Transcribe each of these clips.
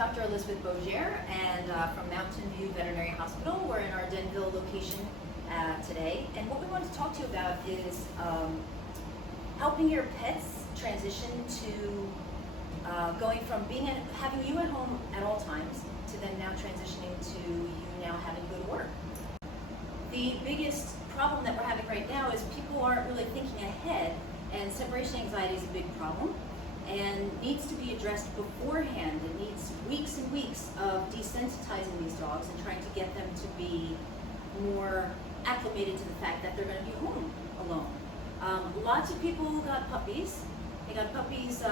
Dr. Elizabeth Boggier, and from Mountain View Veterinary Hospital. We're in our Denville location today, and what we want to talk to you about is helping your pets transition to going from having you at home at all times to then now transitioning to you now having good work. The biggest problem that we're having right now is people aren't really thinking ahead, and separation anxiety is a big problem and needs to be addressed beforehand. It needs weeks and weeks of desensitizing these dogs and trying to get them to be more acclimated to the fact that they're going to be home alone. Lots of people got puppies. They got puppies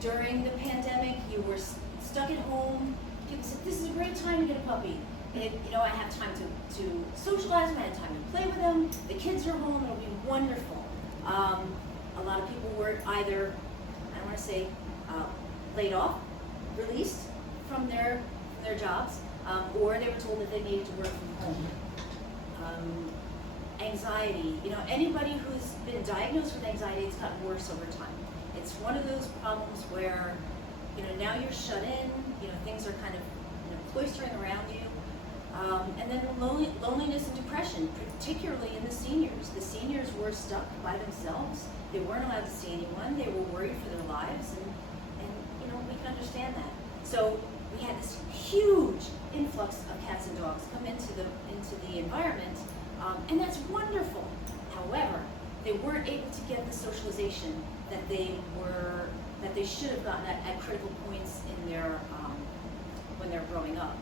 during the pandemic. You were stuck at home. People said, this is a great time to get a puppy. I have time to socialize them, I had time to play with them, the kids are home, it'll be wonderful. A lot of people were either, I don't want to say laid off, released from their jobs, or they were told that they needed to work from home. Anxiety, anybody who's been diagnosed with anxiety, it's gotten worse over time. It's one of those problems where, now you're shut in, things are kind of cloistering around you. And then loneliness and depression, particularly in the seniors. The seniors were stuck by themselves. They weren't allowed to see anyone. They were worried for their lives, and we can understand that. So we had this huge influx of cats and dogs come into the environment, and that's wonderful. However, they weren't able to get the socialization that they should have gotten at critical points in their when they're growing up.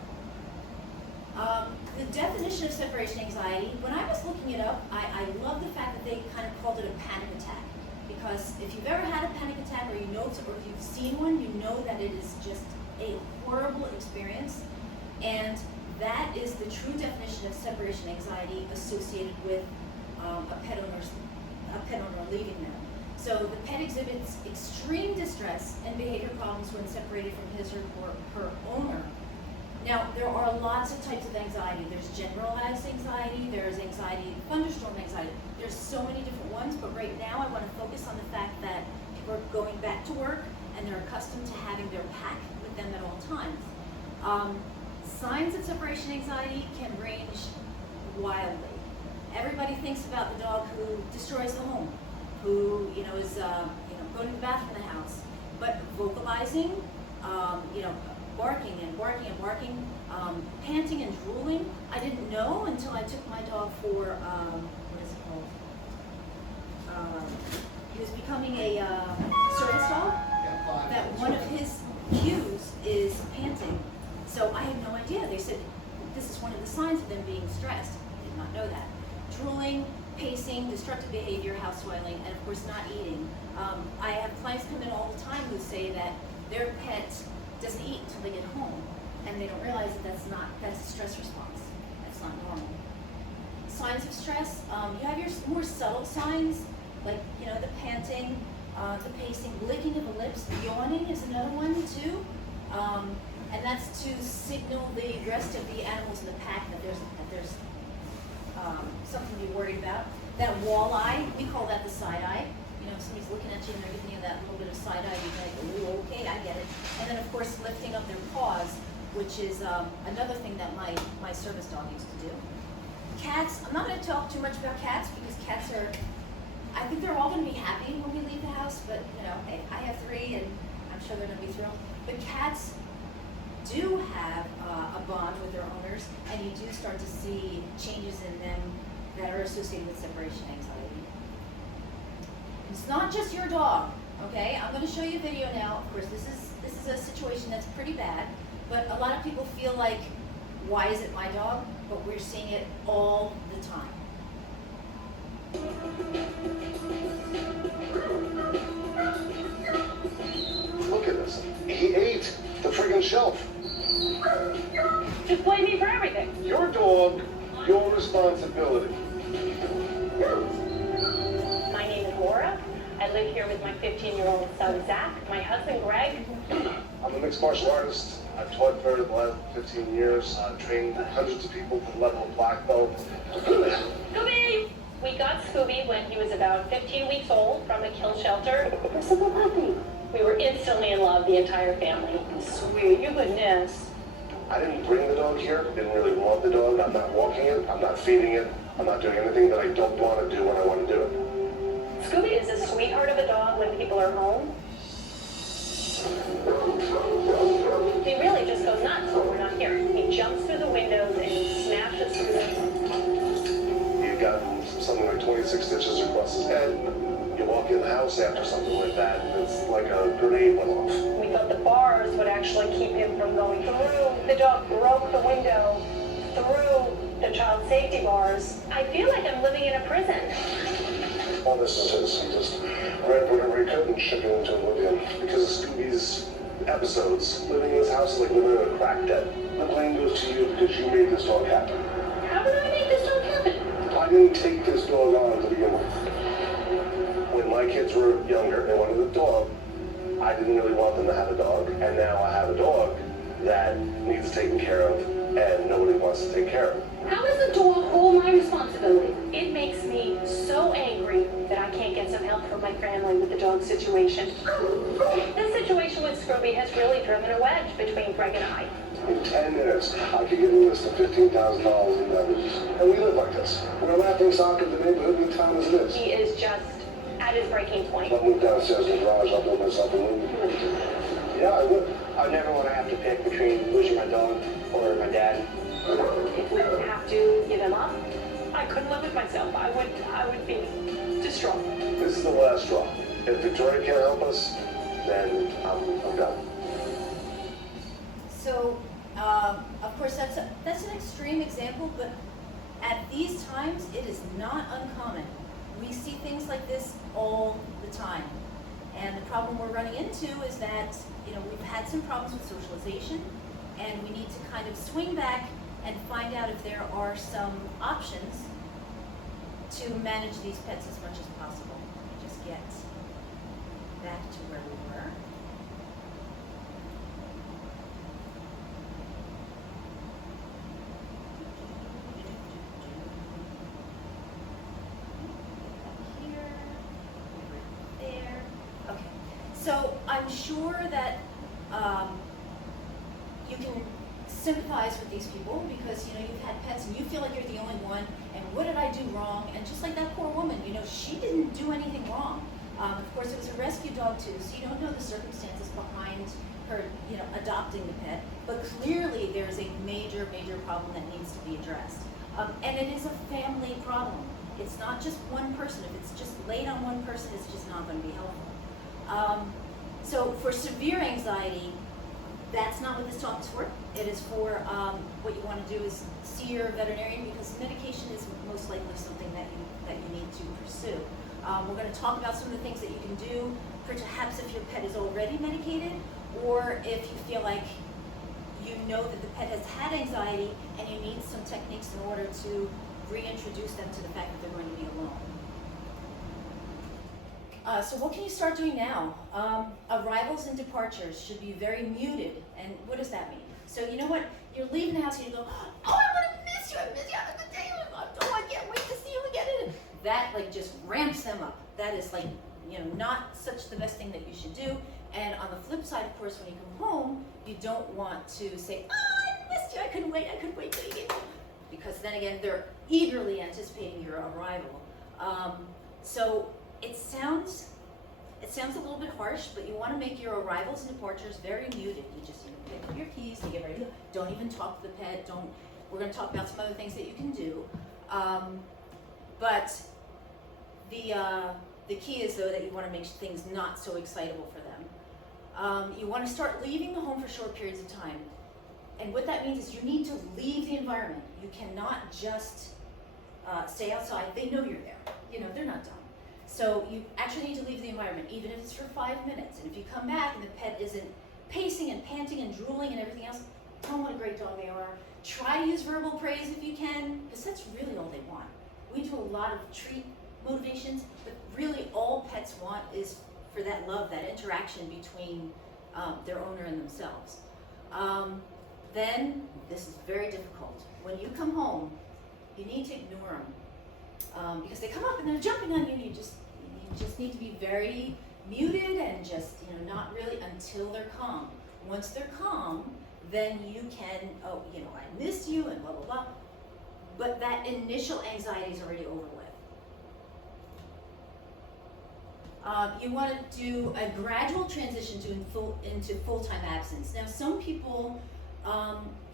The definition of separation anxiety, when I was looking it up, I love the fact that they kind of called it a panic attack. Because if you've ever had a panic attack, or or if you've seen one, you know that it is just a horrible experience. And that is the true definition of separation anxiety associated with a pet owner leaving them. So the pet exhibits extreme distress and behavior problems when separated from his or her owner. Now, there are lots of types of anxiety. There's generalized anxiety, there's anxiety, thunderstorm anxiety. There's so many different ones, but right now I want to focus on the fact that people are going back to work and they're accustomed to having their pack with them at all times. Signs of separation anxiety can range wildly. Everybody thinks about the dog who destroys the home, who is going to the bathroom in the house, but vocalizing, barking and barking and barking, panting and drooling. I didn't know until I took my dog for, what is it called? He was becoming a service dog, that one of his cues is panting. So I had no idea. They said this is one of the signs of them being stressed. I did not know that. Drooling, pacing, destructive behavior, house swelling, and of course not eating. I have clients come in all the time who say that their pet doesn't eat until they get home, and they don't realize that that's a stress response. That's not normal. Signs of stress, you have your more subtle signs, like the panting, the pacing, licking of the lips, yawning is another one too, and that's to signal the rest of the animals in the pack that there's something to be worried about. That walleye, we call that the side eye. If somebody's looking at you and they're giving you that little bit of side eye, you're like, ooh, okay, I get it. And then of course lifting up their paws, which is another thing that my service dog used to do. Cats, I'm not going to talk too much about cats because cats I think they're all going to be happy when we leave the house, but hey, I have 3 and I'm sure they're going to be thrilled. But cats do have a bond with their owners, and you do start to see changes in them that are associated with separation anxiety. It's not just your dog, okay? I'm going to show you a video now. Of course, this is a situation that's pretty bad, but a lot of people feel like, why is it my dog? But we're seeing it all the time. Look at this. He ate the friggin' shelf. Just blame me for everything. Your dog, your responsibility. My name is Laura. I live here with my 15-year-old son, Zach, my husband, Greg. I'm a mixed martial artist. I've taught for the last 15 years, trained hundreds of people to the level of black belt. Come in! We got Scooby when he was about 15 weeks old from a kill shelter. A simple puppy. We were instantly in love, the entire family. Sweet, you goodness. I didn't bring the dog here, didn't really want the dog. I'm not walking it, I'm not feeding it, I'm not doing anything that I don't want to do when I want to do it. Scooby is a sweetheart of a dog when people are home. He really just goes nuts when we're not here. He jumps through the windows and he smashes through them. He got something like 26 stitches across his head. You walk in the house after something like that, and it's like a grenade went off. We thought the bars would actually keep him from going through. The dog broke the window through the child safety bars. I feel like I'm living in a prison. All this is his. He just grabbed whatever he could and shook it into oblivion. Because of Scooby's episodes, living in this house is like living in a crack den. The blame goes to you because you made this dog happen. How did I make this dog happen? I didn't take this dog on to begin with. When my kids were younger and wanted a dog, I didn't really want them to have a dog. And now I have a dog that needs taken care of and nobody wants to take care of. How is the dog all my responsibility? It makes me so angry that I can't get some help from my family with the dog situation. This situation with Scooby has really driven a wedge between Greg and I. In 10 minutes, I could get a list of $15,000 in damages. And we live like this. We're laughing stock of the neighborhood in town as it is. He is just at his breaking point. I'll move downstairs in the garage, I'll build myself a room. Yeah, I would. I never want to have to pick between losing my dog or my dad. If we would have to give him up, I couldn't live with myself. I would be distraught. This is the last straw. If Victoria can't help us, then I'm done. So, of course, that's an extreme example, but at these times, it is not uncommon. We see things like this all the time. And the problem we're running into is that, we've had some problems with socialization, and we need to kind of swing back and find out if there are some options to manage these pets as much as possible. Let me just get back to where we were. So I'm sure that you can sympathize with these people because you've had pets and you feel like you're the only one. And what did I do wrong? And just like that poor woman, she didn't do anything wrong. Of course, it was a rescue dog too, so you don't know the circumstances behind her, adopting the pet. But clearly, there's a major, major problem that needs to be addressed. And it is a family problem. It's not just one person. If it's just laid on one person, it's just not going to be helpful. So for severe anxiety, that's not what this talk is for. It is for what you want to do is see your veterinarian because medication is most likely something that you need to pursue. We're going to talk about some of the things that you can do, perhaps if your pet is already medicated, or if you feel like you know that the pet has had anxiety and you need some techniques in order to reintroduce them to the fact that they're going to be alone. So what can you start doing now? Arrivals and departures should be very muted. And what does that mean? So you know what? You're leaving the house and you go, oh, I'm gonna miss you. I miss you. Oh, I can't wait to see you again. That just ramps them up. That is not such the best thing that you should do. And on the flip side, of course, when you come home, you don't want to say, oh, I missed you. I couldn't wait till you get here. Because then again, they're eagerly anticipating your arrival. So it sounds a little bit harsh, but you want to make your arrivals and departures very muted. You just pick up your keys, you get ready to go. Don't even talk to the pet. We're going to talk about some other things that you can do. But the key is though that you want to make things not so excitable for them. You want to start leaving the home for short periods of time. And what that means is you need to leave the environment. You cannot just stay outside. They know you're there. They're not dumb. So you actually need to leave the environment, even if it's for 5 minutes. And if you come back and the pet isn't pacing and panting and drooling and everything else, tell them what a great dog they are. Try to use verbal praise if you can, because that's really all they want. We do a lot of treat motivations, but really all pets want is for that love, that interaction between their owner and themselves. Then, this is very difficult. When you come home, you need to ignore them. because they come up and they're jumping on you. You just need to be very muted and just, not really until they're calm. Once they're calm, then you can, I miss you and blah, blah, blah. But that initial anxiety is already over with. You want to do a gradual transition into full-time absence. Now, some people,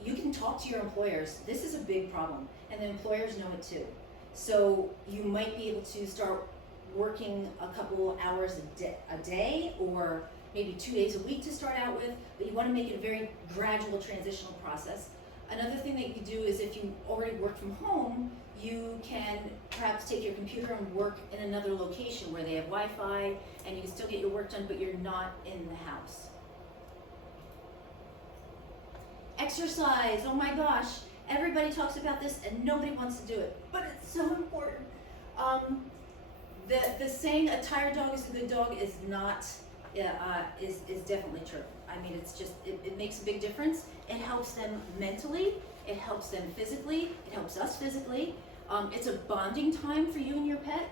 you can talk to your employers. This is a big problem, and the employers know it too. So you might be able to start working a couple hours a day, or maybe 2 days a week to start out with, but you want to make it a very gradual transitional process. Another thing that you can do is if you already work from home, you can perhaps take your computer and work in another location where they have Wi-Fi and you can still get your work done, but you're not in the house. Exercise, oh my gosh, everybody talks about this and nobody wants to do it, but it's so important. The saying a tired dog is a good dog is not, is definitely true. I mean, it's just, it makes a big difference. It helps them mentally, it helps them physically, it helps us physically. It's a bonding time for you and your pet.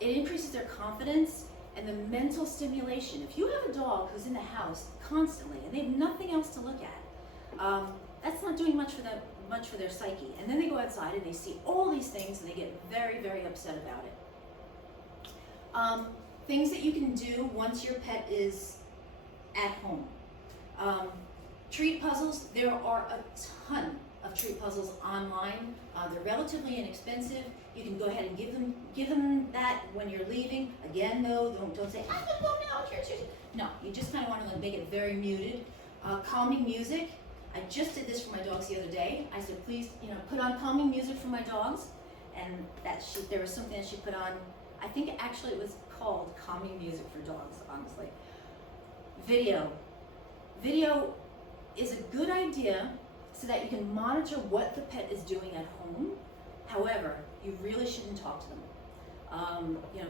It increases their confidence and the mental stimulation. If you have a dog who's in the house constantly and they have nothing else to look at, that's not doing much for their psyche. And then they go outside and they see all these things and they get very, very upset about it. Things that you can do once your pet is at home. Treat puzzles, there are a ton of treat puzzles online. They're relatively inexpensive. You can go ahead and give them that when you're leaving. Again, though, don't say, I'm gonna go now, here's yours. No, you just kind of want to make it very muted. Calming music. I just did this for my dogs the other day. I said, please, put on calming music for my dogs. And there was something that she put on. I think actually it was called calming music for dogs, honestly. Video. Video is a good idea so that you can monitor what the pet is doing at home. However, you really shouldn't talk to them.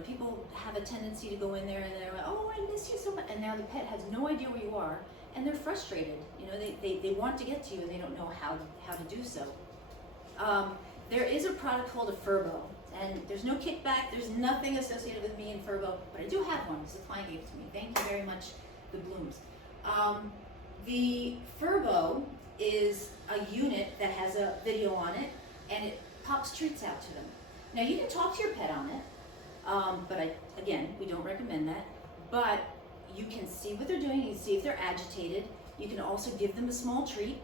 People have a tendency to go in there and they're like, oh, I miss you so much. And now the pet has no idea where you are and they're frustrated. They want to get to you and they don't know how to do so. There is a product called a Furbo. And there's no kickback, there's nothing associated with me and Furbo, but I do have one because a client gave it to me. Thank you very much, the Blooms. The Furbo is a unit that has a video on it, and it pops treats out to them. Now you can talk to your pet on it, but again, we don't recommend that. But you can see what they're doing, you can see if they're agitated. You can also give them a small treat.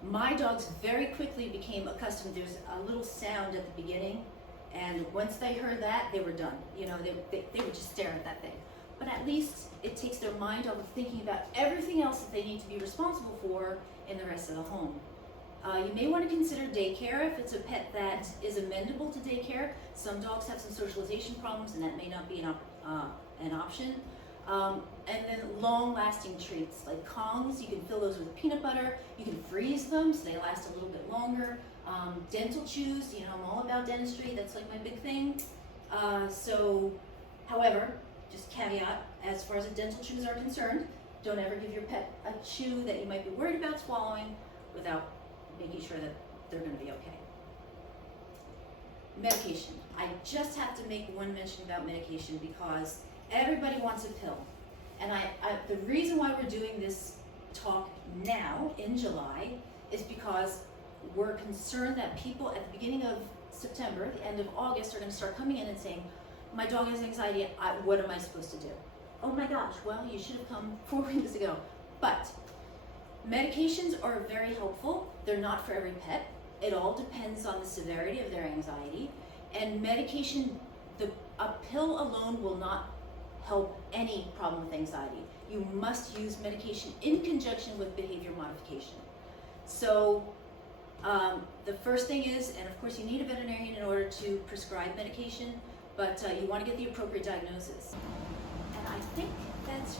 My dogs very quickly became accustomed. There's a little sound at the beginning, and once they heard that, they were done. They would just stare at that thing. But at least it takes their mind off of thinking about everything else that they need to be responsible for in the rest of the home. You may want to consider daycare if it's a pet that is amenable to daycare. Some dogs have some socialization problems, and that may not be an option. And then long-lasting treats like Kongs, you can fill those with peanut butter. You can freeze them so they last a little bit longer. Dental chews, I'm all about dentistry. That's like my big thing. However, just caveat, as far as the dental chews are concerned, don't ever give your pet a chew that you might be worried about swallowing without making sure that they're going to be okay. Medication. I just have to make one mention about medication because everybody wants a pill. And the reason why we're doing this talk now in July is because we're concerned that people at the beginning of September, the end of August, are going to start coming in and saying, my dog has anxiety, what am I supposed to do? Oh my gosh, well, you should have come 4 weeks ago. But medications are very helpful. They're not for every pet. It all depends on the severity of their anxiety. And medication, a pill alone will not help any problem with anxiety. You must use medication in conjunction with behavior modification. So the first thing is, and of course you need a veterinarian in order to prescribe medication, but you want to get the appropriate diagnosis. And I think that's